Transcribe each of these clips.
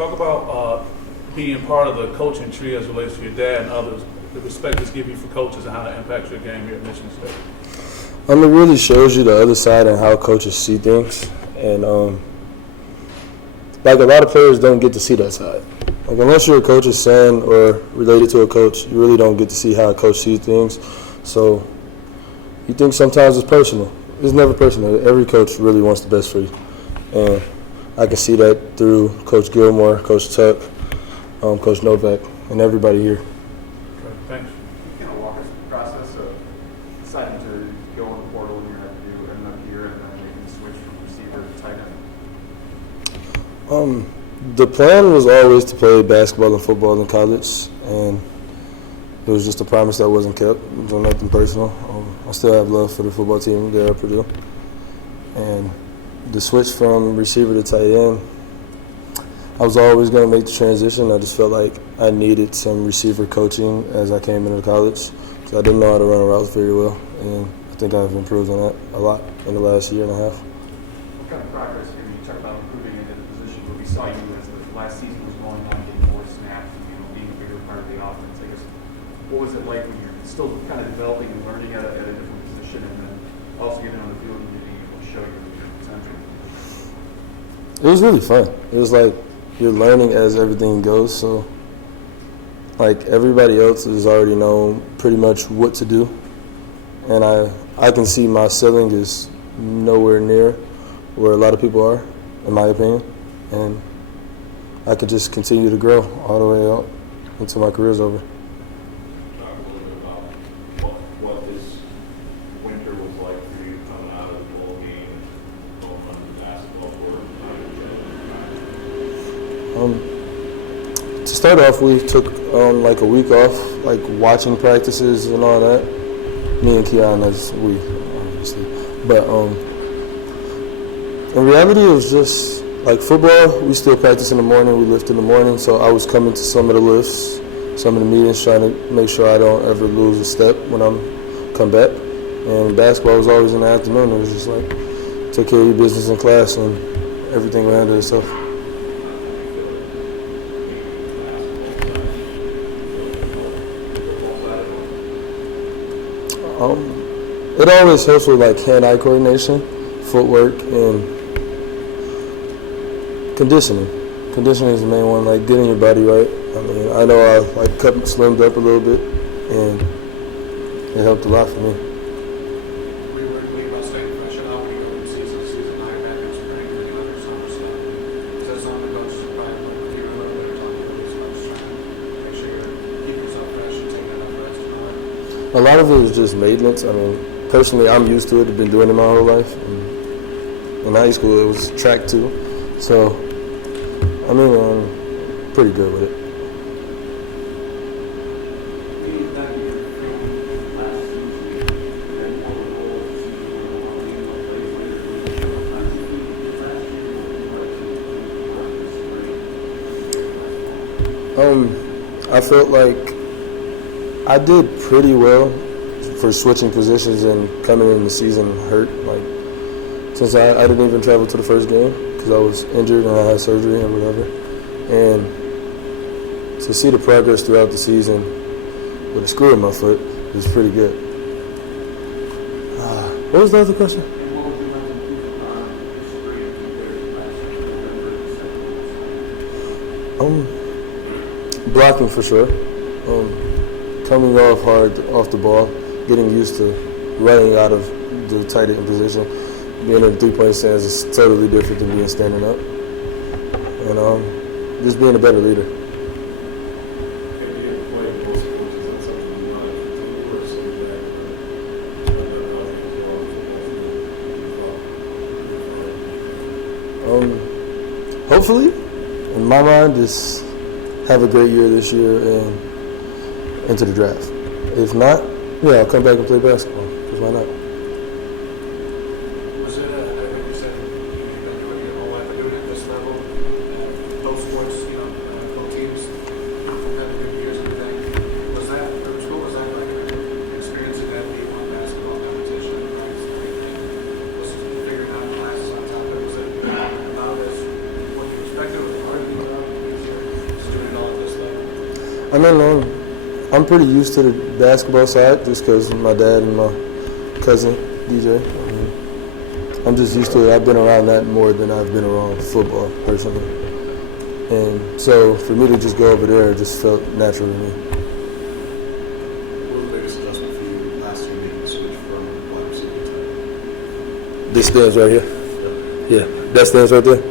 Talk about being part of the coaching tree as it relates to your dad and others, the respect it's given you for coaches and how it impacts your game here at Michigan State. It really shows you the other side and how coaches see things. And, like, a lot of players don't get to see that side. Like, unless you're a coach's son or related to a coach, you really don't get to see how a coach sees things. So you think sometimes it's personal. It's never personal. Every coach really wants the best for you. And I can see that through Coach Gilmore, Coach Tuck, Coach Novak, and everybody here. Okay, thanks. Can you walk us through the process of deciding to go on the portal and you're going to do another year and then making the switch from receiver to tight end? The plan was always to play basketball and football in college, and it was just a promise that wasn't kept. It was nothing personal. I still have love for the football team there at Purdue. And the switch from receiver to tight end, I was always going to make the transition. I just felt like I needed some receiver coaching as I came into college. So I didn't know how to run routes very well, and I think I've improved on that a lot in the last year and a half. What kind of progress here? You talk about improving into the position, but we saw you as the last season was going on, getting more snaps, being a bigger part of the offense. I guess, what was it like when you're still kind of developing and learning at a different position, and then also getting on the field and being able to show your potential? It was really fun. It was like you're learning as everything goes. So, like, everybody else has already known pretty much what to do, and I can see my ceiling is nowhere near where a lot of people are, in my opinion, and I could just continue to grow all the way out until my career's over. Talk a little bit about what this winter was like for you coming out of the bowl game, going on the basketball court. To start off, we took like a week off, like watching practices and all that. Me and Keon, as we, obviously. But in reality, it was just like football. We still practice in the morning. We lift in the morning. So I was coming to some of the lifts, some of the meetings, trying to make sure I don't ever lose a step when I'm come back. And basketball was always in the afternoon. It was just like, take care of your business in class and everything will handle itself. It always helps with like hand-eye coordination, footwork, and conditioning. Conditioning is the main one, like getting your body right. I mean, I know I like slimmed up a little bit, and it helped a lot for me. We were thinking about staying fresh out when you go into season high back in spring and the other summer stuff. Is that something the coaches are probably looking with you a little bit or talking about this much, trying to make sure you're keeping yourself fresh and taking enough rest and all that? A lot of it was just maintenance. I mean, personally, I'm used to it. I've been doing it my whole life. And in high school, it was track too. So, I mean, I'm pretty good with it. I felt like I did pretty well for switching positions and coming in the season hurt. Like, since I didn't even travel to the first game because I was injured and I had surgery and whatever. And to see the progress throughout the season with a screw in my foot was pretty good. What was the other question? Blocking for sure. Coming off hard off the ball, getting used to running out of the tight end position. Being in the three-point stance is totally different than being standing up. And just being a better leader. Hopefully, in my mind, just have a great year this year and into the draft. If not, yeah, I'll come back and play basketball, because why not? Was it, I think you said you've been doing your whole life, but doing it at this level, those sports, pro teams, had good years and everything. Was that, through school, was that like experiencing that D1 basketball competition, right? Was it figuring out classes on top of it? Was it about this, what you expected, was it hard to do? I mean, I'm pretty used to the basketball side just because my dad and my cousin, DJ. I mean, I'm just used to it. I've been around that more than I've been around football, personally. And so for me to just go over there, it just felt natural to me. What was the biggest adjustment for you last year making the switch from wide receiver to This stands right here? Yeah, that stands right there.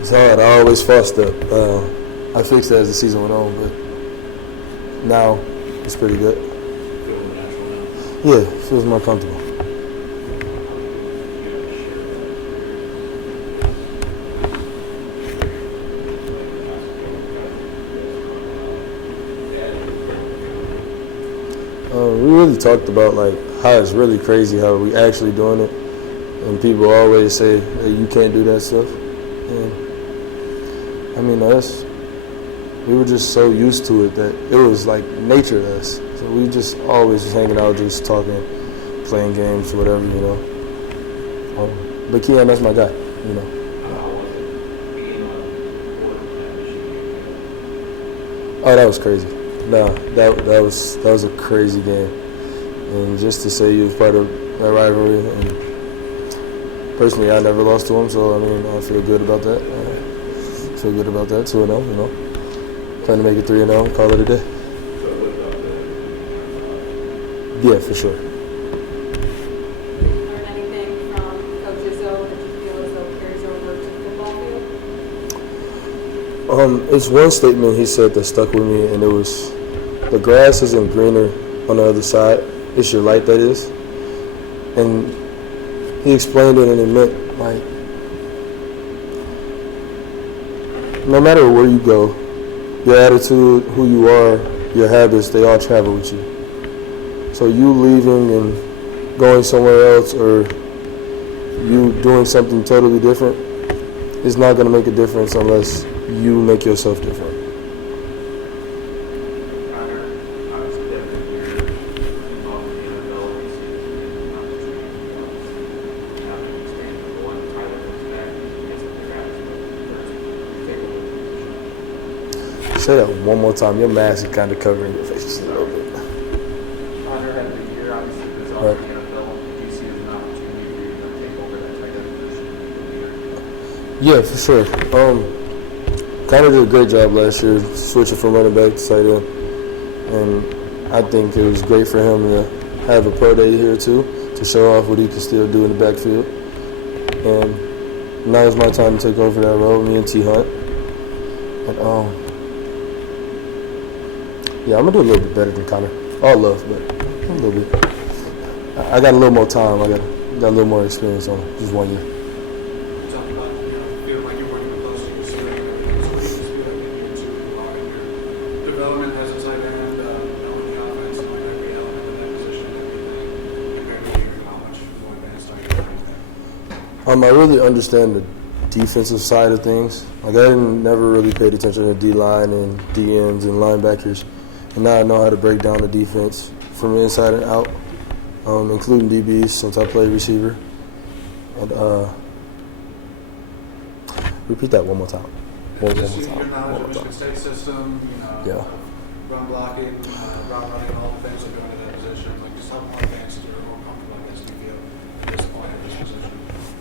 It's hard. I always fussed up. I fixed that as the season went on, but now it's pretty good. Feeling natural now? Yeah, it feels more comfortable. We really talked about like how it's really crazy how we actually doing it, and people always say, "Hey, you can't do that stuff." And I mean, we were just so used to it that it was like nature to us. So we just always just hanging out, just talking, playing games, whatever, you know. But Keon, that's my guy, you know. How was it being on board with that Michigan? Oh, that was crazy. Nah, that was a crazy game, and just to say you was part of that rivalry, and personally, I never lost to him, so I mean, I feel good about that. I feel good about that. 2-0, you know. Plan to make it 3-0, call it a day. So it lived up Yeah, for sure. Learn anything from Coach Izzo that you feel as though carries over to the football field? It's one statement he said that stuck with me, and it was, "The grass isn't greener on the other side. It's your light that is." And he explained it, and it meant like, no matter where you go, your attitude, who you are, your habits, they all travel with you. So you leaving and going somewhere else, or you doing something totally different, it's not going to make a difference unless you make yourself different. Connor, obviously, Devin, you're involved in the NFL this season and opportunity now to expand number one. Tyler comes back and gets up the draft. Take a look at Say that one more time. Your mask is kind of covering your face just a little bit. Connor had a big year, obviously, but is off Right. in the NFL. Do you see it as an opportunity for you to take over that tight end position in the year? Yeah, for sure. Connor did a great job last year, switching from running back to tight end, and I think it was great for him to have a pro day here too, to show off what he can still do in the backfield. And now is my time to take over that role, me and T Hunt. And yeah, I'm gonna do a little bit better than Connor. All love, but a little bit. I got a little more time. I got a little more experience on just 1 year. You talked about, feeling like you're working close to your ceiling. So what do you feel like in year two, in your development as a tight end, knowing the offense, knowing every element of that position, everything, compared to year, how much more advanced are you right now? I really understand the defensive side of things. Like, I never really paid attention to D-line and DNs and linebackers. And now I know how to break down the defense from inside and out, including DBs since I played receiver. And repeat that one more time. One Just more your time. knowledge One of more Michigan time. State system, Yeah. run blocking, route running, all the things that go into that position. Like, just how more advanced or more comfortable, I guess, do you feel at this point in this position?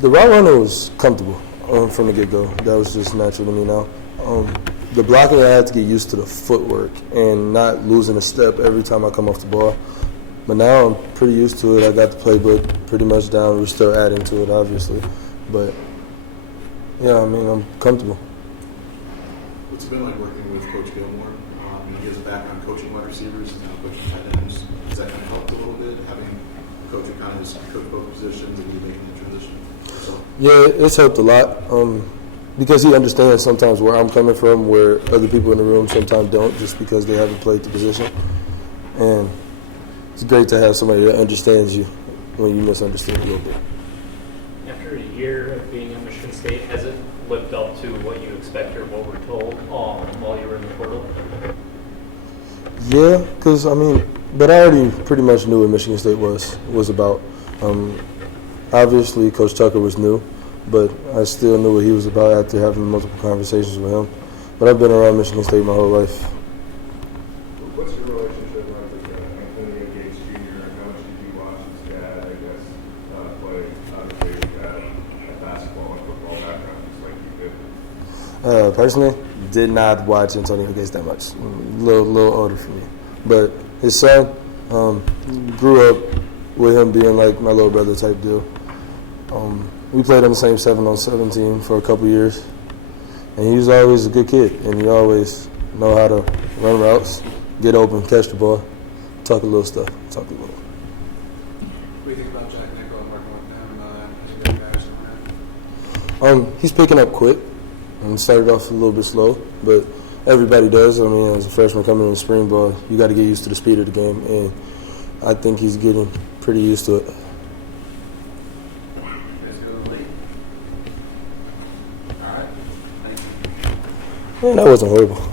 The route running was comfortable from the get-go. That was just natural to me now. The blocking, I had to get used to the footwork and not losing a step every time I come off the ball. But now I'm pretty used to it. I got the playbook pretty much down. We're still adding to it, obviously. But, yeah, I mean, I'm comfortable. What's it been like working with Coach Gilmore? He has a background coaching wide receivers and now coaching tight ends. Has that kind of helped a little bit, having a coach who kind of has coached both positions and you making the transition? So, Yeah, it's helped a lot because he understands sometimes where I'm coming from, where other people in the room sometimes don't, just because they haven't played the position. And it's great to have somebody that understands you when you misunderstand a little bit. After a year of being at Michigan State, has it lived up to what you expected or what we're told while you were in the portal? Yeah, because, I mean, but I already pretty much knew what Michigan State was about. Obviously, Coach Tucker was new, but I still knew what he was about after having multiple conversations with him. But I've been around Michigan State my whole life. personally, did not watch Antonio Gates that much. A little older for me. But his son, grew up with him being like my little brother type deal. We played on the same 7-on-7 team for a couple years. And he was always a good kid. And he always know how to run routes, get open, catch the ball, talk a little stuff, talk a little. What do you think about Jack Nickel and working with him as a young guy coming in? He's picking up quick and started off a little bit slow, but everybody does. I mean, as a freshman coming in spring ball, you got to get used to the speed of the game, and I think he's getting pretty used to it. All right. Thank you. Man, that wasn't horrible.